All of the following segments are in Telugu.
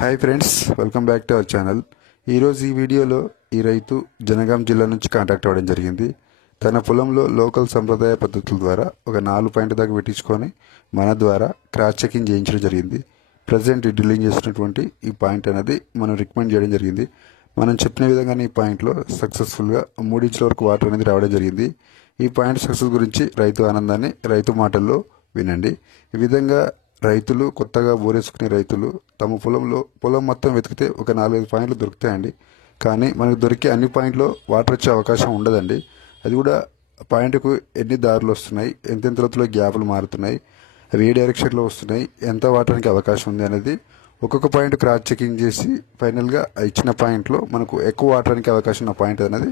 Hi friends, welcome back to our channel. ఈరోజు ఈ వీడియోలో ఈ రైతు జనగాం జిల్లా నుంచి కాంటాక్ట్ అవ్వడం జరిగింది. తన పొలంలో లోకల్ సంప్రదాయ పద్ధతుల ద్వారా ఒక 4 పాయింట్ దాకా పెట్టించుకొని మన ద్వారా క్రాస్ చెకింగ్ చేయించడం జరిగింది. ప్రజెంట్ డ్రిల్లింగ్ చేస్తున్నటువంటి ఈ పాయింట్ అనేది మనం రికమెండ్ చేయడం జరిగింది. మనం చెప్పిన విధంగానే ఈ పాయింట్లో సక్సెస్ఫుల్గా 3 ఇంచుల వరకు వాటర్ అనేది రావడం జరిగింది. ఈ పాయింట్ సక్సెస్ గురించి రైతు ఆనందాన్ని రైతు మాటల్లో వినండి. ఈ విధంగా రైతులు, కొత్తగా బోరేసుకునే రైతులు తమ పొలం మొత్తం వెతికితే ఒక 4-5 పాయింట్లు దొరుకుతాయండి. కానీ మనకు దొరికే అన్ని పాయింట్లో వాటర్ వచ్చే అవకాశం ఉండదండి. అది కూడా పాయింట్కు ఎన్ని దారులు వస్తున్నాయి, ఎంతెంత లోతులో గ్యాపులు మారుతున్నాయి, అవి ఏ డైరెక్షన్లో వస్తున్నాయి, ఎంత వాటర్కి అవకాశం ఉంది అనేది ఒక్కొక్క పాయింట్ క్రాస్ చెకింగ్ చేసి ఫైనల్గా ఇచ్చిన పాయింట్లో మనకు ఎక్కువ వాటర్కి అవకాశం ఉన్న పాయింట్ అనేది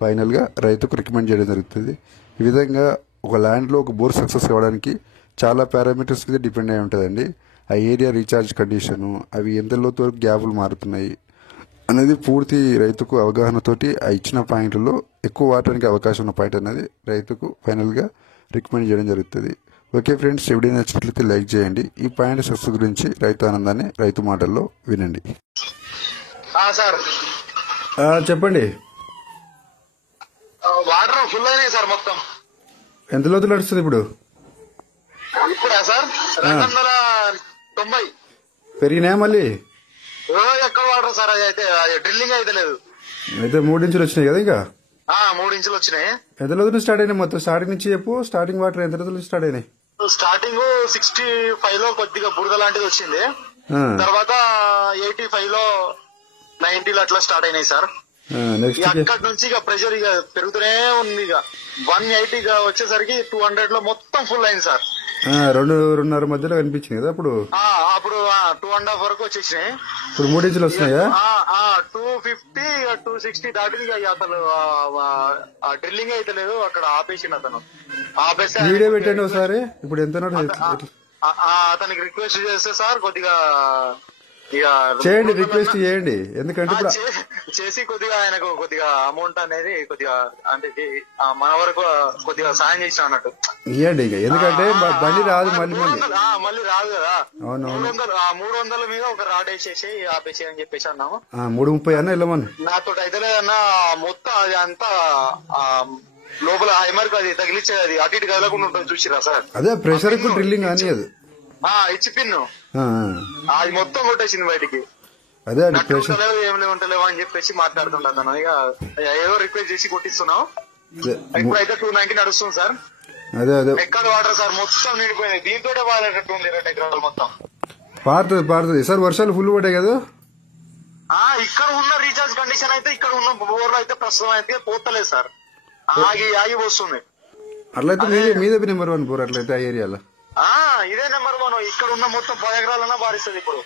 ఫైనల్గా రైతుకు రికమెండ్ చేయడం జరుగుతుంది. ఈ విధంగా ఒక ల్యాండ్లో ఒక బోర్ సక్సెస్ కావడానికి చాలా పారామీటర్స్ మీద డిపెండ్ అయి ఉంటుందండి. ఆ ఏరియా రీఛార్జ్ కండిషను, అవి ఎంత లోతు వరకు గ్యాపులు మారుతున్నాయి అనేది పూర్తి రైతుకు అవగాహనతోటి ఆ ఇచ్చిన పాయింట్లో ఎక్కువ వాటర్కి అవకాశం ఉన్న పాయింట్ అనేది రైతుకు ఫైనల్గా రికమెండ్ చేయడం జరుగుతుంది. ఓకే ఫ్రెండ్స్, వీడియో నచ్చినట్లయితే లైక్ చేయండి. ఈ పాయింట్ సక్సెస్ గురించి రైతు ఆనందాన్ని రైతు మాటల్లో వినండి. చెప్పండి. వాటర్ ఫుల్ అయినాయి సార్. మొత్తం ఎంత లోతు నడుస్తుంది ఇప్పుడు? ఇప్పుడా సార్ 290 పెరిగినాయా మళ్ళీ? ఎక్కడ వాటర్ సార్? అది అయితే డ్రిల్లింగ్ అయితే లేదు. అయితే 3 ఇంచులు వచ్చినాయి కదా. ఇంకా 3 ఇంచులు వచ్చినాయి. ఎంత లోతు స్టార్ట్ అయినాయి మొత్తం? స్టార్టింగ్ నుంచి చెప్పు. స్టార్టింగ్ వాటర్ ఎంత లోతు స్టార్ట్ అయినాయి? స్టార్టింగ్ 65 లో కొద్దిగా బురద లాంటిది వచ్చింది. తర్వాత 85 లో 90 అట్లా స్టార్ట్ అయినాయి సార్. అక్కడి నుంచి ఇక ప్రెషర్ ఇక పెరుగుతూనే ఉంది. ఇక 180 వచ్చేసరికి 200 లో మొత్తం ఫుల్ అయింది సార్. 2-2.5 మధ్యలో కనిపించింది కదా అప్పుడు. 2.5 వరకు వచ్చేసినాయి. ఇప్పుడు 3 ఇంచులు వస్తున్నాయా? 250 260 దాటి అతను డ్రిల్లింగ్ అయితే లేదు. అక్కడ ఆపేసిండు అతను. ఆపేసి వీడియో పెట్టండి ఒకసారి. ఇప్పుడు ఎంత అతనికి రిక్వెస్ట్ చేస్తే సార్ కొద్దిగా చేయండి, రిక్వెస్ట్ చేయండి. ఎందుకంటే చేసి కొద్దిగా ఆయనకు కొద్దిగా అమౌంట్ అనేది కొద్దిగా అంటే మన వరకు కొద్దిగా సాయం చేసిన అన్నట్టు ఇవ్వండి. ఎందుకంటే బండి రాదు మళ్ళీ రాదు కదా. 300 మీద ఒక రాడ్ వేసేసి ఆపేసి అని చెప్పేసి అన్నాము. 330 అన్న వెళ్ళమని నాతో అయితే లేదన్నా. మొత్తం అది అంతా లోపల హైమర్క్ అది తగిలిచ్చేది, అది అటు ఇటు కదలకుండా ఉంటుంది. చూసిరా సార్? అదే ప్రెషర్ కు డ్రిల్లింగ్ అని అది ఇచ్చి పిన్ను అది మొత్తం కొట్టేసింది బయటికి. అదే ఏం లేవు అని చెప్పేసి మాట్లాడుతుంటాను. ఇక ఏదో రిక్వెస్ట్ చేసి కొట్టిస్తున్నాం. ఇప్పుడైతే 290 నడుస్తుంది సార్. అదే ఎక్కడ వాటర్ సార్ మొత్తం నిండిపోయింది. దీంతో వాడేటట్టు ఉంది 2 ఎకరాలు మొత్తం. పారుతుంది సార్. వర్షాలు ఫుల్ పడ్డాయి కదా. ఇక్కడ ఉన్న రీఛార్జ్ కండిషన్ అయితే ఇక్కడ ఉన్న బోర్లు అయితే ప్రస్తుతం అయితే పోతలేదు సార్. ఆగి వస్తుంది. అట్లయితే మీదే నెంబర్ 1 బోర్ అట్లయితే ఆ ఏరియాలో. ఇదే నెంబర్ 1. ఇక్కడ ఉన్న మొత్తం 10 ఎకరాలన్నా బారిస్తుంది ఇప్పుడు.